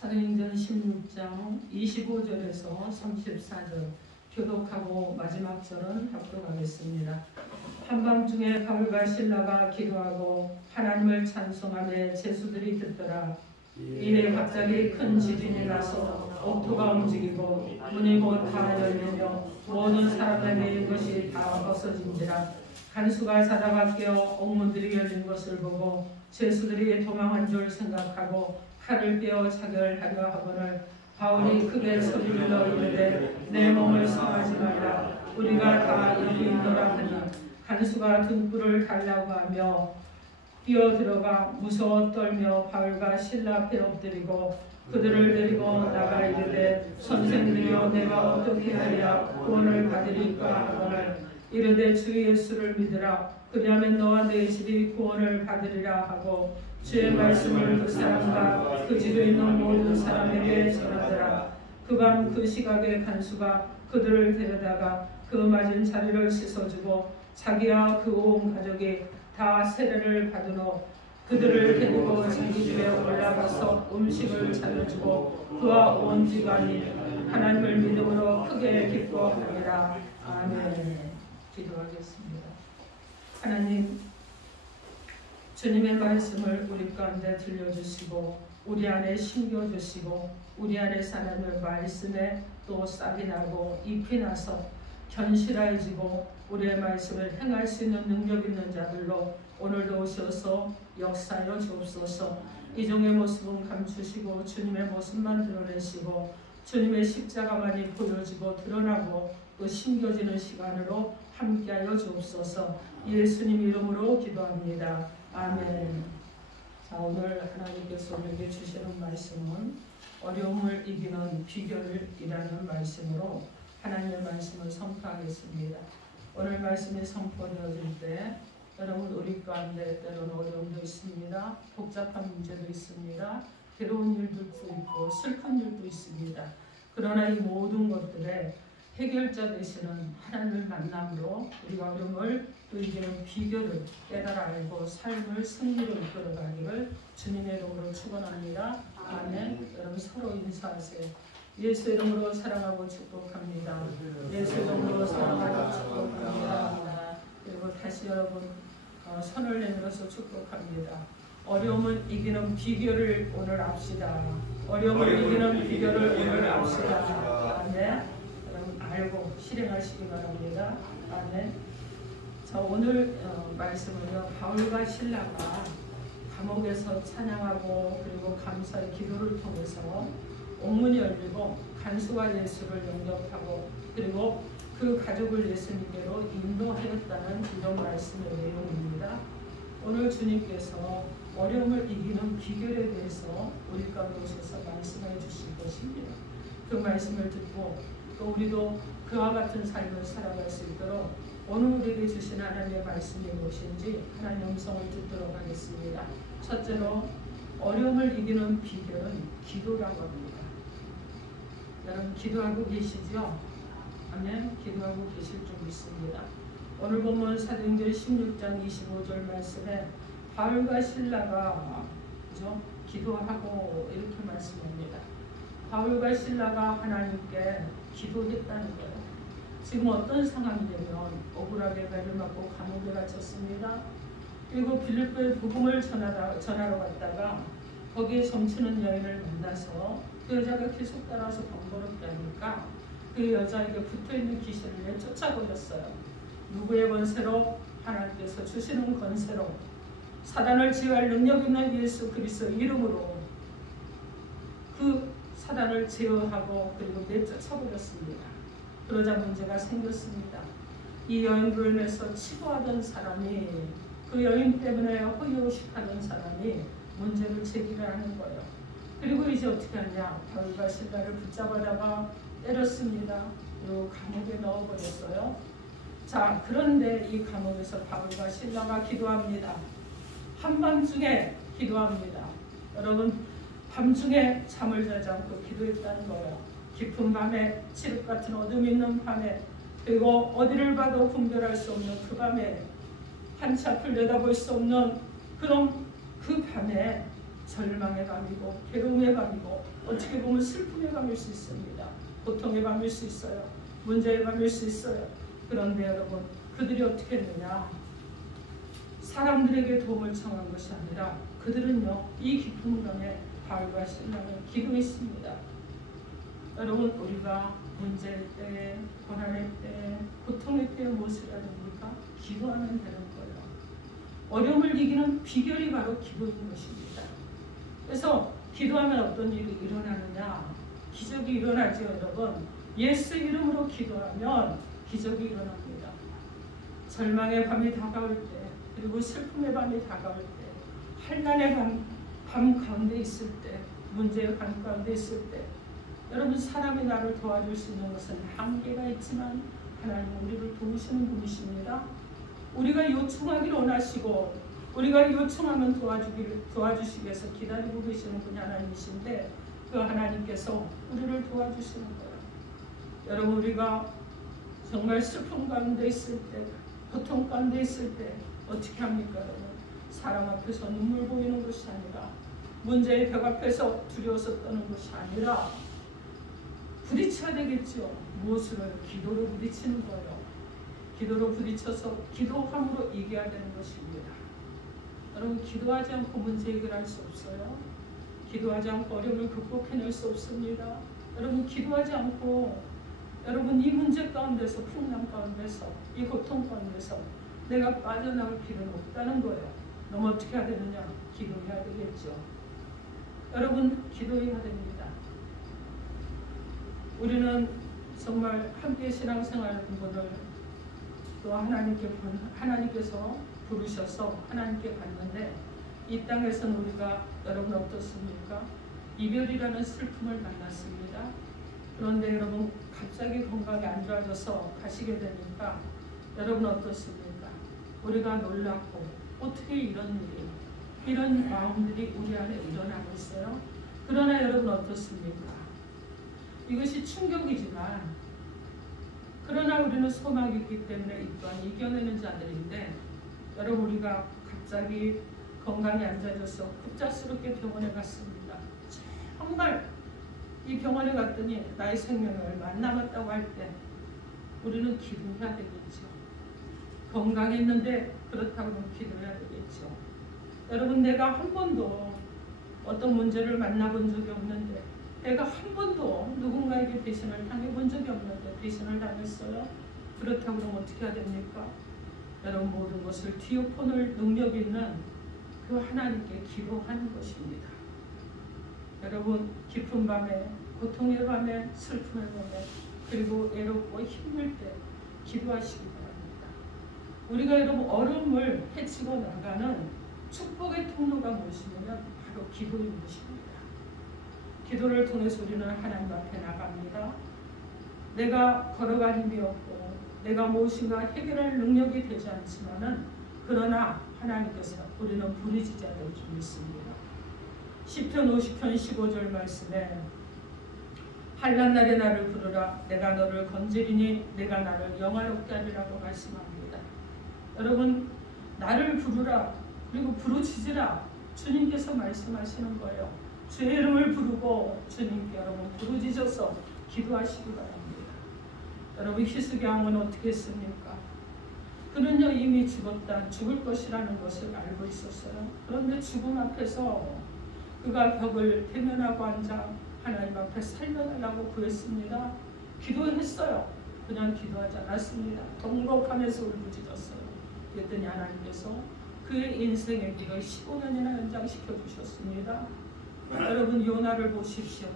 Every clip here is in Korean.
사도행전 16장 25절에서 34절 교독하고 마지막 절은 합독하겠습니다. 한밤중에 바울과 실라가 기도하고 하나님을 찬송하며 제수들이 듣더라. 이에 갑자기 큰 지진이 나서 옥토가 움직이고 문이 곧 다 열리며 모든 사람의 매인 것이 다 벗어진지라. 간수가 자다가 깨어 옥문들이 열린 것을 보고 제수들이 도망한 줄 생각하고 칼을 빼어 차결하려 하거늘 바울이 크게 소리를 내어 이르되 내 몸을 상하지 말라. 우리가 다 여기 있노라 하니 간수가 등불을 달라고 하며 뛰어들어가 무서워 떨며 바울과 실라 앞에 엎드리고 그들을 데리고 나가 이르되 선생들이여 내가 어떻게 하여야 구원을 받으리까 하거늘 이르되 주 예수를 믿으라. 그리하면 너와 내 집이 구원을 받으리라 하고 주의 말씀을 그 사람과 그 집에 있는 모든 사람에게 전하더라. 그 밤 그 시각에 간수가 그들을 데려다가 그 맞은 자리를 씻어주고 자기와 그 온 가족이 다 세례를 받은 후 그들을 데리고 자기 집에 올라가서 음식을 차려주고 그와 온 집안이 하나님을 믿음으로 크게 기뻐하니라. 아멘. 기도하겠습니다. 하나님, 주님의 말씀을 우리 가운데 들려주시고 우리 안에 심겨주시고 우리 안에 하나님의 말씀에 또 싹이 나고 잎이 나서 견실해지고 우리의 말씀을 행할 수 있는 능력 있는 자들로 오늘도 오셔서 역사하여 주옵소서. 이종의 모습은 감추시고 주님의 모습만 드러내시고 주님의 십자가만이 보여지고 드러나고 또 심겨지는 시간으로 함께하여 주옵소서. 예수님 이름으로 기도합니다. 아멘. 자, 오늘 하나님께서 우리에게 주시는 말씀은 어려움을 이기는 비결이라는 말씀으로 하나님의 말씀을 선포하겠습니다. 오늘 말씀이 선포되어질 때 여러분 우리 가운데 때로는 어려움도 있습니다. 복잡한 문제도 있습니다. 괴로운 일들도 있고 슬픈 일도 있습니다. 그러나 이 모든 것들에 해결자 되시는 하나님을 만남으로 우리가 어려움을 또 이기는 비결을 깨달아 알고 삶을 승리로 이끌어가기를 주님의 이름으로 축원합니다. 아멘. 여러분 서로 인사하세요. 예수 이름으로 사랑하고 축복합니다. 예수 이름으로 사랑하고 축복합니다. 그리고 다시 여러분 손을 내밀어서 축복합니다. 어려움을 이기는 비결을 오늘 압시다. 어려움을 이기는 비결을 오늘 압시다. 아멘. 알고 실행하시기 바랍니다. 아멘. 자, 오늘 말씀은요, 바울과 실라가 감옥에서 찬양하고 그리고 감사의 기도를 통해서 옥문이 열리고 간수와 예수를 영접하고 그리고 그 가족을 예수님께로 인도하였다는 이런 말씀의 내용입니다. 오늘 주님께서 어려움을 이기는 비결에 대해서 우리 가운데 오셔서 말씀해 주실 것입니다. 그 말씀을 듣고 또 우리도 그와 같은 삶을 살아갈 수 있도록 오늘 우리에게 주신 하나님의 말씀이 무엇인지 하나님의 음성을 듣도록 하겠습니다. 첫째로 어려움을 이기는 비결은 기도라고 합니다. 여러분 기도하고 계시죠? 아멘. 기도하고 계실 줄 믿습니다. 오늘 보면 사도행전 16장 25절 말씀에 바울과 실라가 그죠? 기도하고 이렇게 말씀합니다. 바울과 실라가 하나님께 기도했다는 거예요. 지금 어떤 상황이냐면 억울하게 매를 맞고 감옥에 갇혔습니다. 그리고 빌립보에 복음을 전하러 갔다가 거기에 점치는 여인을 만나서 그 여자가 계속 따라서 번거롭게 하니까 그 여자에게 붙어있는 귀신을 쫓아버렸어요. 누구의 권세로? 하나님께서 주시는 권세로 사단을 제어할 능력 있는 예수 그리스도 이름으로 그 사단을 제어하고 그리고 내쫓아버렸습니다. 그러자 문제가 생겼습니다. 이 여인으로 인해서 치부하던 사람이 그 여인 때문에 허위의식하던 사람이 문제를 제기하는 거예요. 그리고 이제 어떻게 하냐? 바울과 실라를 붙잡아다가 때렸습니다. 그리고 감옥에 넣어버렸어요. 자, 그런데 이 감옥에서 바울과 실라가 기도합니다. 한밤중에 기도합니다. 여러분 밤중에 잠을 자지 않고 기도했다는 거예요. 깊은 밤에 칠흑 같은 어둠 있는 밤에 그리고 어디를 봐도 분별할 수 없는 그 밤에 한치 앞을 내다볼 수 없는 그런 그 밤에 절망의 밤이고 괴로움의 밤이고 어떻게 보면 슬픔의 밤일 수 있습니다. 고통의 밤일 수 있어요. 문제의 밤일 수 있어요. 그런데 여러분, 그들이 어떻게 했느냐? 사람들에게 도움을 청한 것이 아니라 그들은요, 이 깊은 밤에 바울과 신랑을 기도했습니다. 여러분, 우리가 문제일 때, 고난의 때, 고통의 때 무엇을 해야 됩니까? 기도하면 되는 거예요. 어려움을 이기는 비결이 바로 기도인 것입니다. 그래서 기도하면 어떤 일이 일어나느냐? 기적이 일어나죠, 여러분. 예수 이름으로 기도하면 기적이 일어납니다. 절망의 밤이 다가올 때, 그리고 슬픔의 밤이 다가올 때, 환난의 밤 가운데 있을 때, 문제의 밤 가운데 있을 때, 여러분, 사람이 나를 도와줄 수 있는 것은 한계가 있지만 하나님은 우리를 도우시는 분이십니다. 우리가 요청하기를 원하시고 우리가 요청하면 도와주시기 위해서 기다리고 계시는 분이 하나님이신데, 그 하나님께서 우리를 도와주시는 거예요. 여러분, 우리가 정말 슬픔 가운데 있을 때, 고통 가운데 있을 때 어떻게 합니까? 여러분, 사람 앞에서 눈물 보이는 것이 아니라, 문제의 벽 앞에서 두려워서 떠는 것이 아니라 부딪혀야 되겠죠. 무엇으로요? 기도로 부딪히는 거예요. 기도로 부딪혀서 기도함으로 이겨야 되는 것입니다. 여러분, 기도하지 않고 문제 해결할 수 없어요. 기도하지 않고 어려움을 극복해낼 수 없습니다. 여러분, 기도하지 않고 여러분, 이 문제 가운데서, 풍랑 가운데서, 이 고통 가운데서 내가 빠져나올 필요는 없다는 거예요. 그럼 어떻게 해야 되느냐? 기도해야 되겠죠. 여러분, 기도해야 됩니다. 우리는 정말 함께 신앙생활하는 분을 또 하나님께서 부르셔서 하나님께 갔는데, 이 땅에서는 우리가, 여러분 어떻습니까? 이별이라는 슬픔을 만났습니다. 그런데 여러분, 갑자기 건강이 안 좋아져서 가시게 되니까 여러분 어떻습니까? 우리가 놀랍고 어떻게 이런 마음들이 우리 안에 일어나고 있어요? 그러나 여러분 어떻습니까? 이것이 충격이지만, 그러나 우리는 소망이 있기 때문에 이 또한 이겨내는 자들인데, 여러분, 우리가 갑자기 건강이 안 좋아져서 급작스럽게 병원에 갔습니다. 정말 이 병원에 갔더니 나의 생명이 얼마 안 남았다고 할 때 우리는 기도해야 되겠죠. 건강했는데 그렇다고 기도해야 되겠죠. 여러분, 내가 한 번도 어떤 문제를 만나본 적이 없는데, 내가 한 번도 누군가에게 배신을 당해본 적이 없는데 배신을 당했어요. 그렇다고 그러면 어떻게 해야 됩니까? 여러분, 모든 것을 뒤엎어놓을 능력 있는 그 하나님께 기도하는 것입니다. 여러분, 깊은 밤에, 고통의 밤에, 슬픔의 밤에, 그리고 외롭고 힘들 때 기도하시기 바랍니다. 우리가 여러분, 어려움을 헤치고 나가는 축복의 통로가 무엇이냐면 바로 기도인 것입니다. 기도를 통해서 우리는 하나님 앞에 나갑니다. 내가 걸어갈 힘이 없고 내가 무엇인가 해결할 능력이 되지 않지만은, 그러나 하나님께서 우리는 부르짖어야 될 줄 믿습니다. 시편 50편 15절 말씀에 환난 날에 나를 부르라, 내가 너를 건지리니 내가 나를 영화롭게 하리라고 말씀합니다. 여러분, 나를 부르라, 그리고 부르짖으라, 주님께서 말씀하시는 거예요. 주의 이름을 부르고 주님께 여러분 부르짖어서 기도하시기 바랍니다. 여러분, 히스기야 왕은 어떻게 했습니까? 그는요, 이미 죽을 것이라는 것을 알고 있었어요. 그런데 죽음 앞에서 그가 벽을 대면하고 앉아 하나님 앞에 살려달라고 구했습니다. 기도했어요. 그냥 기도하지 않았습니다. 통곡하면서 울부짖었어요. 그랬더니 하나님께서 그의 인생의 길을 15년이나 연장시켜 주셨습니다. 여러분, 요나를 보십시오.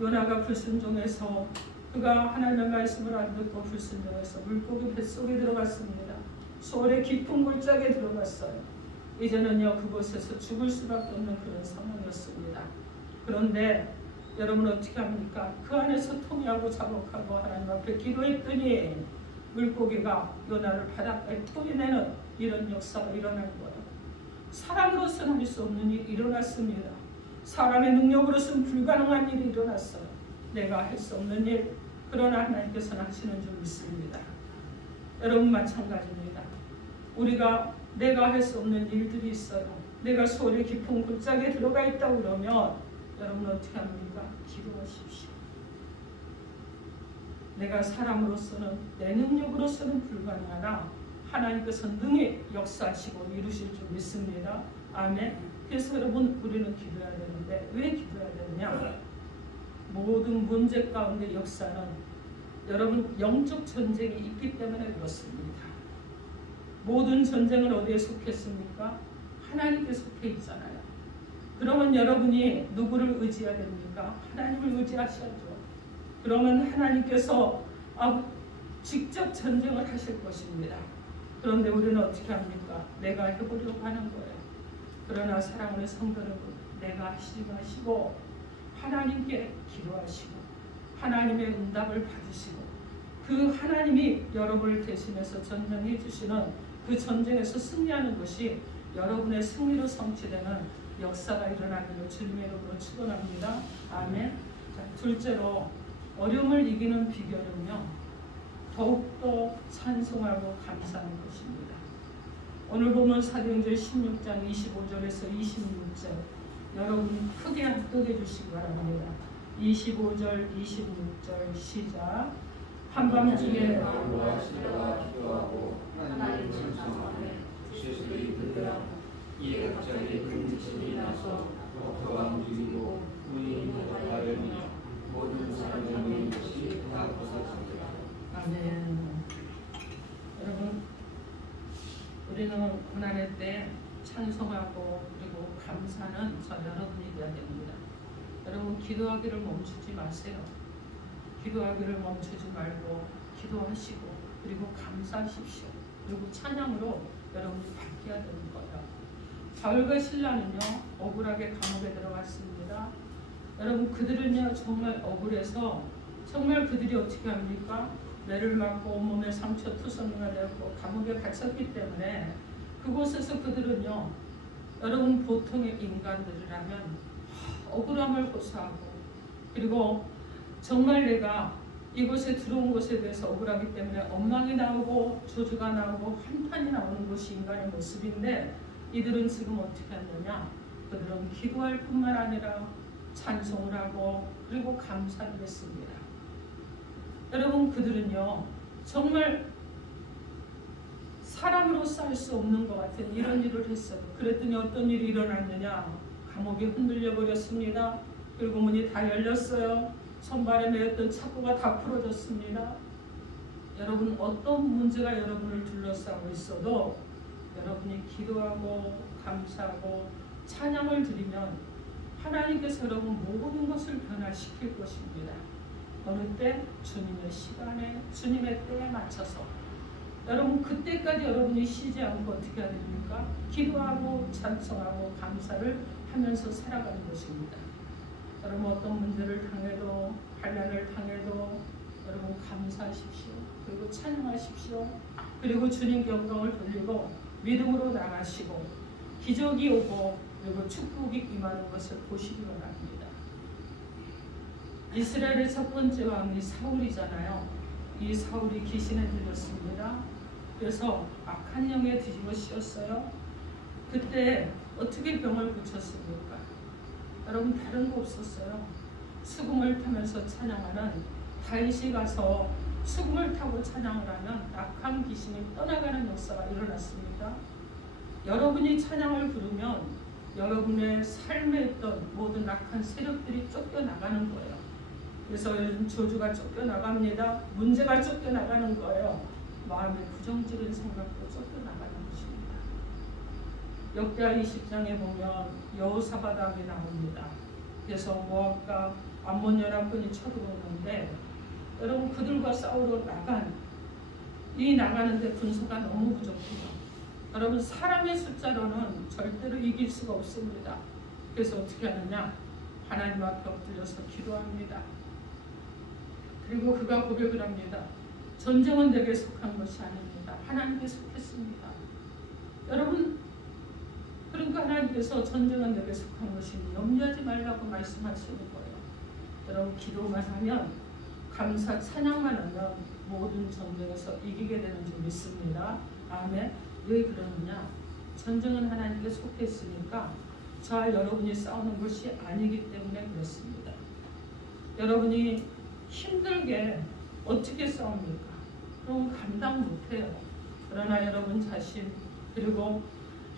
요나가 불순종해서, 그가 하나님의 말씀을 안 듣고 불순종해서 물고기 뱃속에 들어갔습니다. 소울의 깊은 골짜기에 들어갔어요. 이제는요, 그곳에서 죽을 수밖에 없는 그런 상황이었습니다. 그런데 여러분 어떻게 합니까? 그 안에서 통회하고 자복하고 하나님 앞에 기도했더니 물고기가 요나를 바닷가에 토해내는 이런 역사가 일어난 거예요. 사람으로서는 할 수 없는 일이 일어났습니다. 사람의 능력으로서는 불가능한 일이 일어났어요. 내가 할 수 없는 일, 그러나 하나님께서는 하시는 줄 믿습니다. 여러분, 마찬가지입니다. 우리가 내가 할 수 없는 일들이 있어요. 내가 소리 깊은 골짜기에 들어가 있다 그러면 여러분 어떻게 합니까? 기도하십시오. 내가 사람으로서는, 내 능력으로서는 불가능하나 하나님께서 능히 역사하시고 이루실 줄 믿습니다. 아멘. 그래서 여러분, 우리는 기도해야 되는데 왜 기도해야 되느냐? 모든 문제 가운데 역사는 여러분 영적 전쟁이 있기 때문에 그렇습니다. 모든 전쟁은 어디에 속했습니까? 하나님께 속해 있잖아요. 그러면 여러분이 누구를 의지해야 됩니까? 하나님을 의지하셔야죠. 그러면 하나님께서 직접 전쟁을 하실 것입니다. 그런데 우리는 어떻게 합니까? 내가 해보려고 하는 거예요. 그러나 사랑하는 성도 여러분, 내가 하시지 마시고 하나님께 기도하시고 하나님의 응답을 받으시고 그 하나님이 여러분을 대신해서 전쟁해 주시는 그 전쟁에서 승리하는 것이 여러분의 승리로 성취되는 역사가 일어나기를 주님의 이름으로 축원합니다. 아멘. 자, 둘째로 어려움을 이기는 비결은요, 더욱더 찬송하고 감사하는 것입니다. 오늘 보면 사도행전 16장 25절에서 26절 여러분 크게 합독해 주시기 바랍니다. 25절 26절 시작. 한밤중에 바울과 시라가 기도하고 하나님을 찬송하며 죄수들이 들려 이에 갑자기 큰 지진이 나서 벽화가 움직이고 문이 닫아가려며 모든 사람의 모인 것이 다 부서집니다. 아멘. 여러분, 우리는 고난의 때 찬송하고 그리고 감사는 저 여러분이 돼야 됩니다. 여러분, 기도하기를 멈추지 마세요. 기도하기를 멈추지 말고 기도하시고 그리고 감사하십시오. 그리고 찬양으로 여러분이 바뀌어야 되는 거예요. 바울과 실라는요, 억울하게 감옥에 들어갔습니다. 여러분, 그들은요 정말 억울해서 정말 그들이 어떻게 합니까? 매를 맞고 온몸에 상처 투성이가 되었고 감옥에 갇혔기 때문에 그곳에서 그들은요, 여러분 보통의 인간들이라면 억울함을 호소하고 그리고 정말 내가 이곳에 들어온 것에 대해서 억울하기 때문에 엉망이 나오고 저주가 나오고 한탄이 나오는 것이 인간의 모습인데 이들은 지금 어떻게 하느냐? 그들은 기도할 뿐만 아니라 찬송을 하고 그리고 감사를 했습니다. 여러분, 그들은요 정말 사람으로서 할 수 없는 것 같은 이런 일을 했어요. 그랬더니 어떤 일이 일어났느냐? 감옥이 흔들려 버렸습니다. 그리고 문이 다 열렸어요. 손발에 매였던 착고가 다 풀어졌습니다. 여러분, 어떤 문제가 여러분을 둘러싸고 있어도 여러분이 기도하고 감사하고 찬양을 드리면 하나님께서 여러분 모든 것을 변화시킬 것입니다. 어느 때? 주님의 시간에 주님의 때에 맞춰서 여러분 그때까지 여러분이 쉬지 않고 어떻게 해야 됩니까? 기도하고 찬송하고 감사를 하면서 살아가는 것입니다. 여러분 어떤 문제를 당해도 환난을 당해도 여러분 감사하십시오. 그리고 찬양하십시오. 그리고 주님께 영광을 돌리고 믿음으로 나가시고 기적이 오고 그리고 축복이 임하는 것을 보시기 바랍니다. 이스라엘의 첫 번째 왕이 사울이잖아요. 이 사울이 귀신에 들렸습니다. 그래서 악한 영에 뒤집어 씌웠어요. 그때 어떻게 병을 고쳤습니까? 여러분 다른 거 없었어요. 수금을 타면서 찬양하는 다윗이 가서 수금을 타고 찬양을 하면 악한 귀신이 떠나가는 역사가 일어났습니다. 여러분이 찬양을 부르면 여러분의 삶에 있던 모든 악한 세력들이 쫓겨나가는 거예요. 그래서 요즘 저주가 쫓겨나갑니다. 문제가 쫓겨나가는 거예요. 마음의 부정적인 생각도 쫓겨나가는 것입니다. 역대하 20장에 보면 여호사밧 왕이 나옵니다. 그래서 모압과 암몬 연합군이 쳐들어오는데 여러분 그들과 싸우러 나가는데 군수가 너무 부족해요. 여러분 사람의 숫자로는 절대로 이길 수가 없습니다. 그래서 어떻게 하느냐? 하나님 앞에 엎드려서 기도합니다. 그리고 그가 고백을 합니다. 전쟁은 내게 속한 것이 아닙니다. 하나님께 속했습니다. 여러분 그러니까 하나님께서 전쟁은 내게 속한 것이니 염려하지 말라고 말씀하시는 거예요. 여러분 기도만 하면 감사 찬양만 하면 모든 전쟁에서 이기게 되는 줄 믿습니다. 아멘. 왜 그러느냐? 전쟁은 하나님께 속해 있으니까 저와 여러분이 싸우는 것이 아니기 때문에 그렇습니다. 여러분이 힘들게 어떻게 싸웁니까? 그럼 감당 못해요. 그러나 여러분 자신 그리고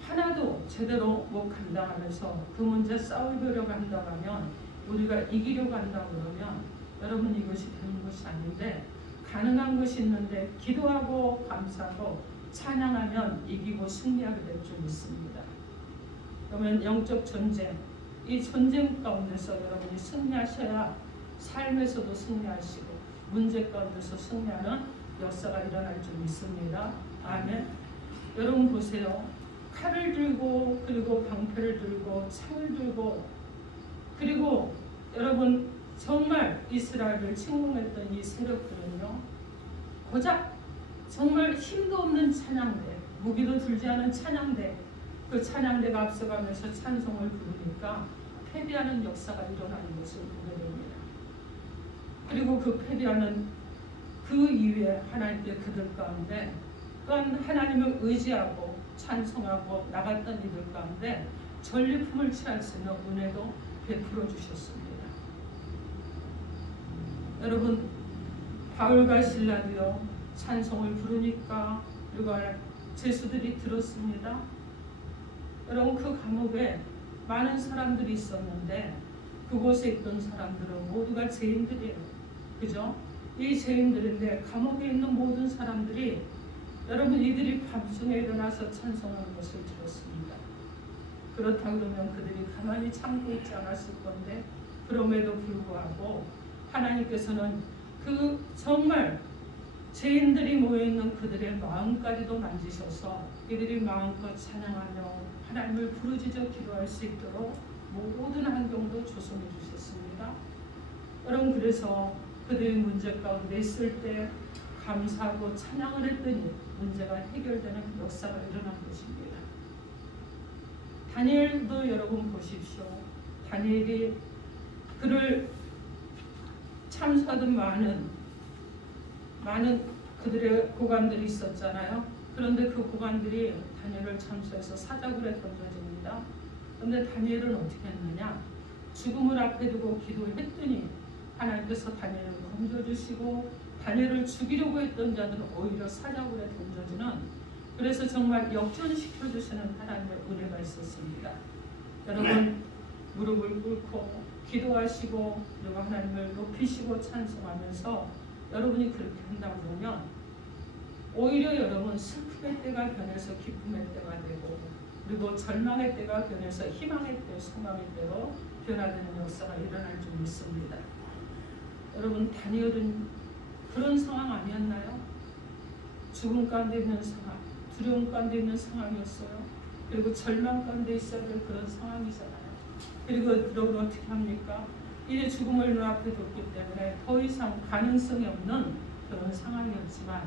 하나도 제대로 못 감당하면서 그 문제 싸우려고 한다고 하면 우리가 이기려고 한다고 그러면 여러분 이것이 되는 것이 아닌데 가능한 것이 있는데 기도하고 감사하고 찬양하면 이기고 승리하게 될 줄 믿습니다. 그러면 영적 전쟁, 이 전쟁 가운데서 여러분이 승리하셔야 삶에서도 승리하시고 문제 가운데서 승리하는 역사가 일어날 줄 믿습니다. 아멘. 여러분 보세요. 칼을 들고 그리고 방패를 들고 창을 들고 그리고 여러분 정말 이스라엘을 침공했던 이 세력들은요. 고작 정말 힘도 없는 찬양대, 무기도 들지 않은 찬양대, 그 찬양대가 앞서가면서 찬송을 부르니까 패배하는 역사가 일어나는 것을 보게 됩니다. 그리고 그 패배하는 그 이후에 하나님께 그들 가운데 또한 하나님을 의지하고 찬송하고 나갔던 이들 가운데 전리품을 취할 수 있는 은혜도 베풀어 주셨습니다. 여러분 바울과 실라도요 찬송을 부르니까 그리고 제수들이 들었습니다. 여러분 그 감옥에 많은 사람들이 있었는데 그곳에 있던 사람들은 모두가 죄인들이에요. 그죠? 이 죄인들인데 감옥에 있는 모든 사람들이 여러분 이들이 밤중에 일어나서 찬송하는 것을 들었습니다. 그렇다 그러면 그들이 가만히 참고 있지 않았을 건데 그럼에도 불구하고 하나님께서는 그 정말 죄인들이 모여있는 그들의 마음까지도 만지셔서 이들이 마음껏 찬양하며 하나님을 부르짖어 기도할 수 있도록 모든 환경도 조성해 주셨습니다. 여러분 그래서 그들의 문제 가운데 있을 때 감사하고 찬양을 했더니 문제가 해결되는 역사가 일어난 것입니다. 다니엘도 여러분 보십시오. 다니엘이 그를 참수하던 많은 그들의 고관들이 있었잖아요. 그런데 그 고관들이 다니엘을 참수해서 사자굴에 던져집니다. 그런데 다니엘은 어떻게 했느냐? 죽음을 앞에 두고 기도했더니 하나님께서 다니엘을 건져주시고 다니엘을 죽이려고 했던 자들은 오히려 사자굴에 던져지는 그래서 정말 역전시켜주시는 하나님의 은혜가 있었습니다. 여러분 무릎을 꿇고 기도하시고 그리고 하나님을 높이시고 찬송하면서 여러분이 그렇게 한다고 보면 오히려 여러분 슬픔의 때가 변해서 기쁨의 때가 되고 그리고 절망의 때가 변해서 희망의 때, 소망의 때로 변화되는 역사가 일어날 줄 믿습니다. 여러분 다니엘은 그런 상황 아니었나요? 죽음 가운데 있는 상황, 두려움 가운데 있는 상황이었어요. 그리고 절망 가운데 있어야 될 그런 상황이잖아요. 그리고 여러분 어떻게 합니까? 이제 죽음을 눈앞에 뒀기 때문에 더 이상 가능성이 없는 그런 상황이었지만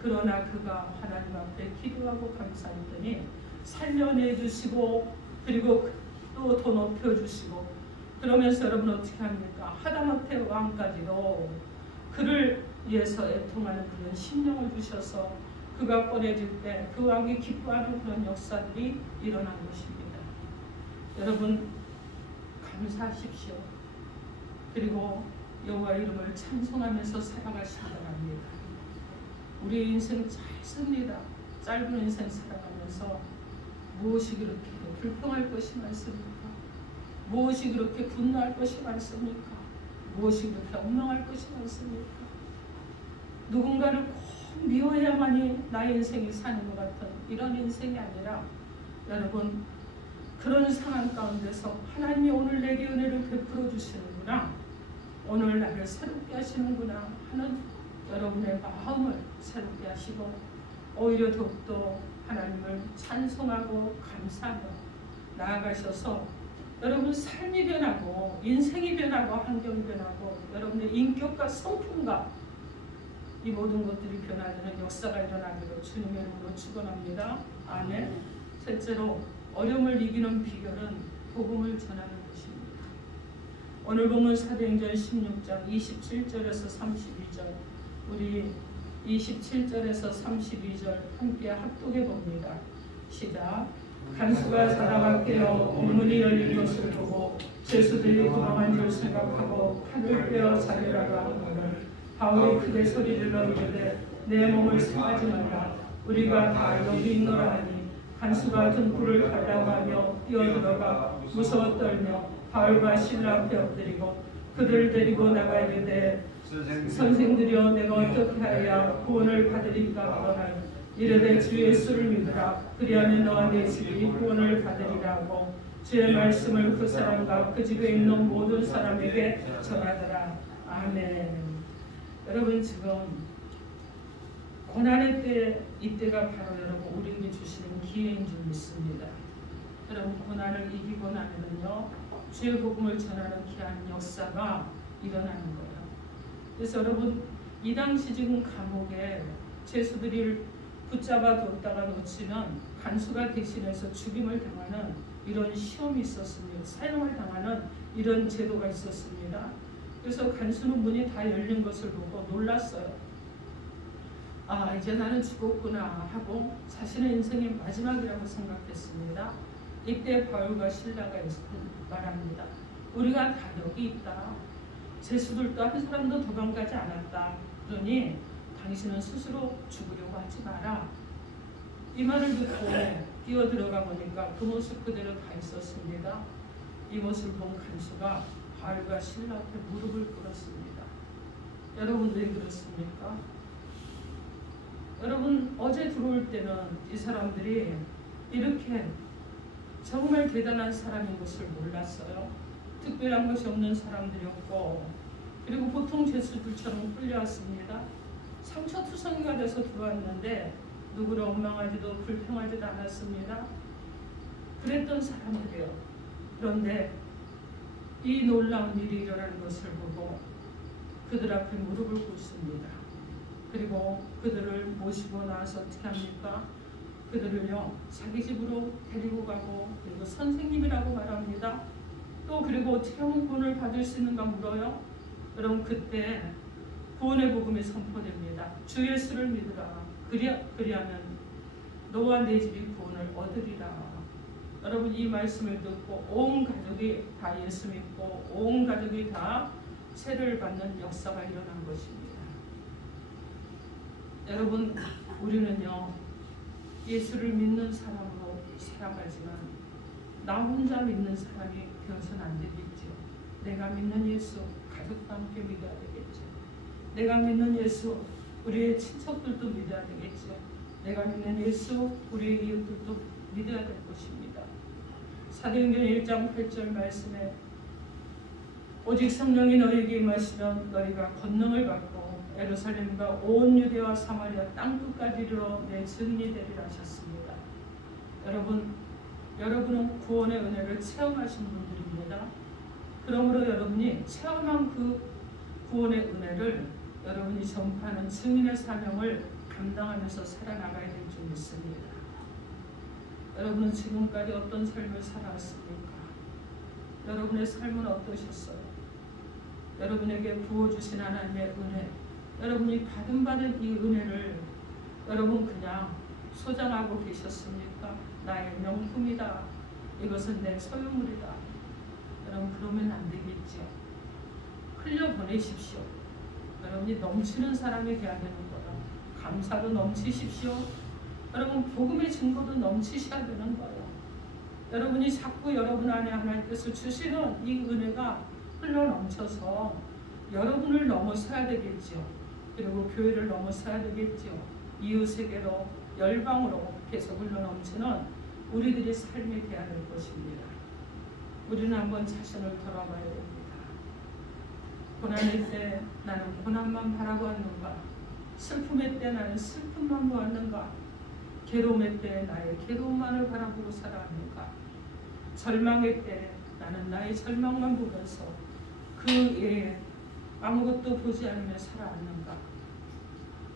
그러나 그가 하나님 앞에 기도하고 감사했더니 살려내주시고 그리고 또 더 높여주시고 그러면서 여러분 어떻게 합니까? 하다못해 왕까지도 그를 위해서 애통하는 그런 심령을 주셔서 그가 꺼내질 때 그 왕이 기뻐하는 그런 역사들이 일어난 것입니다. 여러분 감사하십시오. 그리고 여호와 이름을 찬송하면서 살아가시기 바랍니다. 우리의 인생 짧습니다. 짧은 인생 살아가면서 무엇이 그렇게 불평할 것이 많습니까? 무엇이 그렇게 분노할 것이 많습니까? 무엇이 그렇게 엉망할 것이 많습니까? 누군가를 꼭 미워해야만이 나의 인생이 사는 것 같은 이런 인생이 아니라 여러분 그런 상황 가운데서 하나님이 오늘 내게 은혜를 베풀어 주시는구나, 오늘 나를 새롭게 하시는구나 하는 여러분의 마음을 새롭게 하시고 오히려 더욱더 하나님을 찬송하고 감사하며 나아가셔서 여러분 삶이 변하고 인생이 변하고 환경이 변하고 여러분의 인격과 성품과 이 모든 것들이 변화되는 역사가 일어나기를 주님의 이름으로 축원합니다. 아멘. 셋째로 어려움을 이기는 비결은 복음을 전하는 것입니다. 오늘 보면 사도행전 16장 27절에서 32절 우리 27절에서 32절 함께 합독해 봅니다. 시작. 간수가 사나가 깨어 문이 열린 것을 보고 죄수들이 도망한 줄 생각하고 칼을 빼어 자기라가 하거늘 바울이 크게 소리질러 이르되 내 몸을 상하지 말라. 우리가 다 여기 있노라 하니 간수가 등불을 달라고 하며 뛰어들어가 무서워 떨며 바울과 실라 앞에 엎드리고 그들을 데리고 나가 이르되 선생들이여 내가 어떻게 하여야 구원을 받으리까 하거늘 이르되 주 예수를 믿으라. 그리하면 너와 내 집이 구원을 받으리라 하고 주의 말씀을 그 사람과 그 집에 있는 모든 사람에게 전하더라. 아멘. 여러분 지금 고난의 때, 이때가 바로 여러분 우리에게 주시는 기회인 줄 믿습니다. 여러분 고난을 이기고 나면은요 주의 복음을 전하는 귀한 역사가 일어나는 거예요. 그래서 여러분 이 당시 지금 감옥에 죄수들이 붙잡아 뒀다가 놓치면 간수가 대신해서 죽임을 당하는 이런 시험이 있었습니다. 사형을 당하는 이런 제도가 있었습니다. 그래서 간수는 문이 다 열린 것을 보고 놀랐어요. 아 이제 나는 죽었구나 하고 자신의 인생의 마지막이라고 생각했습니다. 이때 바울과 실라가 말합니다. 우리가 다 여기 있다. 죄수들도 한 사람도 도망가지 않았다. 그러니 당신은 스스로 죽으려고 하지 마라. 이 말을 듣고 뛰어들어가 보니까 그 모습 그대로 다 있었습니다. 이 모습을 본 간수가 바울과 실라 앞에 무릎을 꿇었습니다. 여러분 왜 그렇습니까? 여러분 어제 들어올 때는 이 사람들이 이렇게 정말 대단한 사람인 것을 몰랐어요. 특별한 것이 없는 사람들이었고 그리고 보통 죄수들처럼 끌려왔습니다. 상처투성이가 돼서 들어왔는데 누구를 원망하지도 불평하지도 않았습니다. 그랬던 사람들이요. 그런데 이 놀라운 일이 일어나는 것을 보고 그들 앞에 무릎을 꿇습니다. 그리고 그들을 모시고 나서 어떻게 합니까? 그들을요 자기 집으로 데리고 가고 그리고 선생님이라고 말합니다. 또 그리고 어떻게 하면 구원을 받을 수 있는가 물어요. 여러분 그때 구원의 복음이 선포됩니다. 주 예수를 믿으라. 그리하면 너와 내 집이 구원을 얻으리라. 여러분 이 말씀을 듣고 온 가족이 다 예수 믿고 온 가족이 다 세를 받는 역사가 일어난 것입니다. 여러분 우리는요 예수를 믿는 사람으로 살아가지만 나 혼자 믿는 사람이 되어서는 안 되겠죠. 내가 믿는 예수 가족과 함께 믿어야 되겠죠. 내가 믿는 예수 우리의 친척들도 믿어야 되겠죠. 내가 믿는 예수 우리의 이웃들도 믿어야 될 것입니다. 사도행전 1장 8절 말씀에 오직 성령이 너희에게 임하시면 너희가 권능을 받고 예루살렘과 온 유대와 사마리아 땅끝까지 이르러 내 증인이 되리라 하셨습니다. 여러분은 구원의 은혜를 체험하신 분들입니다. 그러므로 여러분이 체험한 그 구원의 은혜를 여러분이 전파하는 증인의 사명을 감당하면서 살아나가야 될 줄 믿습니다. 여러분은 지금까지 어떤 삶을 살아왔습니까? 여러분의 삶은 어떠셨어요? 여러분에게 부어주신 하나님의 은혜, 여러분이 받은 이 은혜를 여러분 그냥 소장하고 계셨습니까? 나의 명품이다. 이것은 내 소유물이다. 여러분 그러면 안 되겠죠. 흘려보내십시오. 여러분이 넘치는 사람이 돼야 되는 거예요. 감사도 넘치십시오. 여러분 복음의 증거도 넘치셔야 되는 거예요. 여러분이 자꾸 여러분 안에 하나님께서 주시는 이 은혜가 흘러넘쳐서 여러분을 넘어서야 되겠죠. 그리고 교회를 넘어서야 되겠죠. 이웃에게로 열방으로 계속 흘러넘치는 우리들의 삶이 되어야 될 것입니다. 우리는 한번 자신을 돌아봐야 됩니다. 고난의 때 나는 고난만 바라보았는가? 슬픔의 때 나는 슬픔만 보았는가? 괴로움의 때 나의 괴로움만을 바라보고 살아왔는가? 절망의 때 나는 나의 절망만 보면서 그 외에 아무것도 보지 않으며 살아왔는가?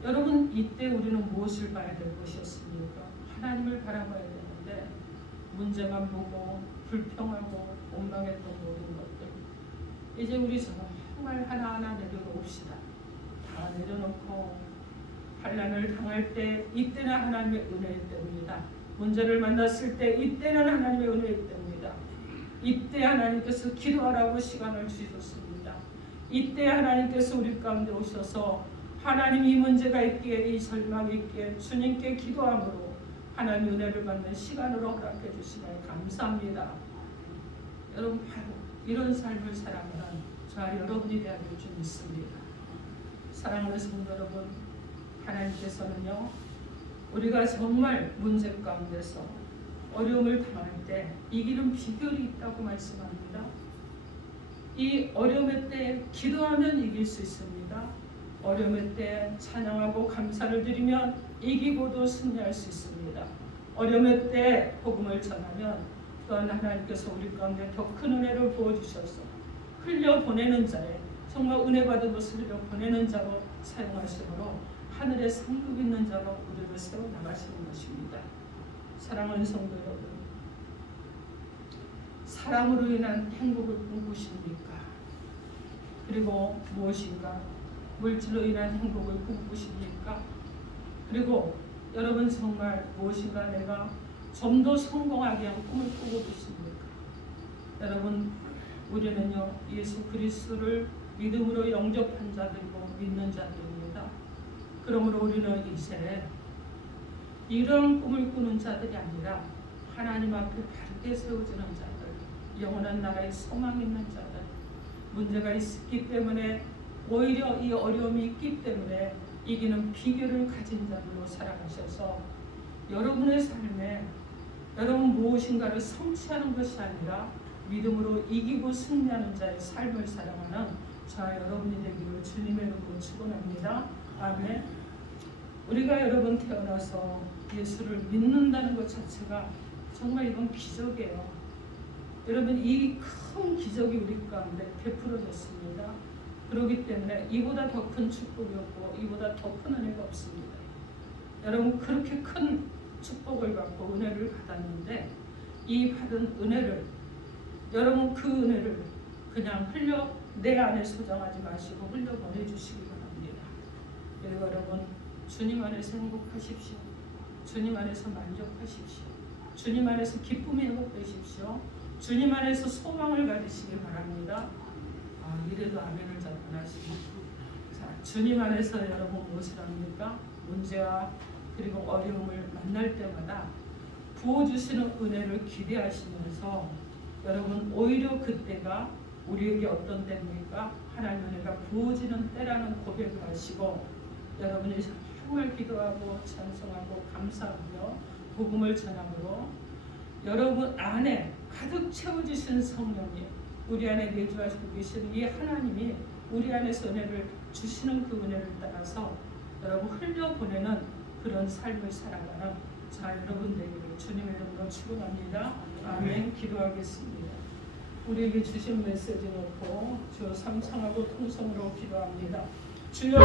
여러분 이때 우리는 무엇을 봐야 될 것이었습니까? 하나님을 바라봐야 되는데 문제만 보고 불평하고 원망했던 모든 것들 이제 우리 정말 하나하나 내려놓읍시다. 다 내려놓고 환난을 당할 때 이때는 하나님의 은혜일 때입니다. 문제를 만났을 때 이때는 하나님의 은혜일 때입니다. 이때 하나님께서 기도하라고 시간을 주셨습니다. 이때 하나님께서 우리 가운데 오셔서 하나님 이 문제가 있기에 이 절망이 있기에 주님께 기도함으로 하나님의 은혜를 받는 시간으로 허락해 주시면 감사합니다. 여러분 바로 이런 삶을 살아가는 저와 여러분이 되기를 좀 믿습니다. 사랑하는 성도 여러분, 하나님께서는요 우리가 정말 문제 가운데서 어려움을 당할 때 이기는 비결이 있다고 말씀합니다. 이 어려움의 때 기도하면 이길 수 있습니다. 어려움의 때 찬양하고 감사를 드리면 이기고도 승리할 수 있습니다. 어려움의 때 복음을 전하면 또한 하나님께서 우리 가운데 더 큰 은혜를 부어주셔서 흘려보내는 자에 정말 은혜 받은 것을 흘려보내는 자로 사용하시므로 하늘에 상급 있는 자로 우리를 세워나가시는 것입니다. 사랑하는 성도 여러분, 사랑으로 인한 행복을 꿈꾸십니까? 그리고 무엇인가 물질로 인한 행복을 꿈꾸십니까? 그리고 여러분 정말 무엇인가 내가 좀 더 성공하게 한 꿈을 꾸고 계십니까? 여러분 우리는요 예수 그리스도를 믿음으로 영접한 자들이고 믿는 자들입니다. 그러므로 우리는 이제 이런 꿈을 꾸는 자들이 아니라 하나님 앞에 바르게 세워지는 자들, 영원한 나라의 소망 있는 자들, 문제가 있기 때문에 오히려 이 어려움이 있기 때문에 이기는 비결을 가진 자들로 살아가셔서 여러분의 삶에 여러분 무엇인가를 성취하는 것이 아니라 믿음으로 이기고 승리하는 자의 삶을 살아가는 저와 여러분이 되기를 주님의 이름으로 축원합니다. 아멘. 우리가 여러분 태어나서 예수를 믿는다는 것 자체가 정말 이건 기적이에요. 여러분 이 큰 기적이 우리 가운데 베풀어졌습니다. 그렇기 때문에 이보다 더 큰 축복이 없고 이보다 더 큰 은혜가 없습니다. 여러분 그렇게 큰 축복을 받고 은혜를 받았는데 이 받은 은혜를 여러분 그 은혜를 그냥 흘려 내 안에 소장하지 마시고 흘려 보내주시기 바랍니다. 그리고 여러분 주님 안에서 행복하십시오. 주님 안에서 만족하십시오. 주님 안에서 기쁨이 회복되십시오. 주님 안에서 소망을 가지시기 바랍니다. 이래도 아멘을 잘 안 하시고, 자, 주님 안에서 여러분 무엇을 합니까? 문제와 그리고 어려움을 만날 때마다 부어주시는 은혜를 기대하시면서 여러분 오히려 그때가 우리에게 어떤 때입니까? 하나님의 은혜가 부어지는 때라는 고백을 하시고 여러분이 정말 기도하고 찬송하고 감사하며 복음을 전함으로 여러분 안에 가득 채워주신 성령님, 우리 안에 내주하시고 계신 이 하나님이 우리 안에서 은혜를 주시는 그 은혜를 따라서 여러분 흘려보내는 그런 삶을 살아가는 자 여러분 되기를 주님의 이름으로 축원합니다. 아멘. 기도하겠습니다. 우리에게 주신 메시지 놓고 주 삼창하고 통성으로 기도합니다. 주여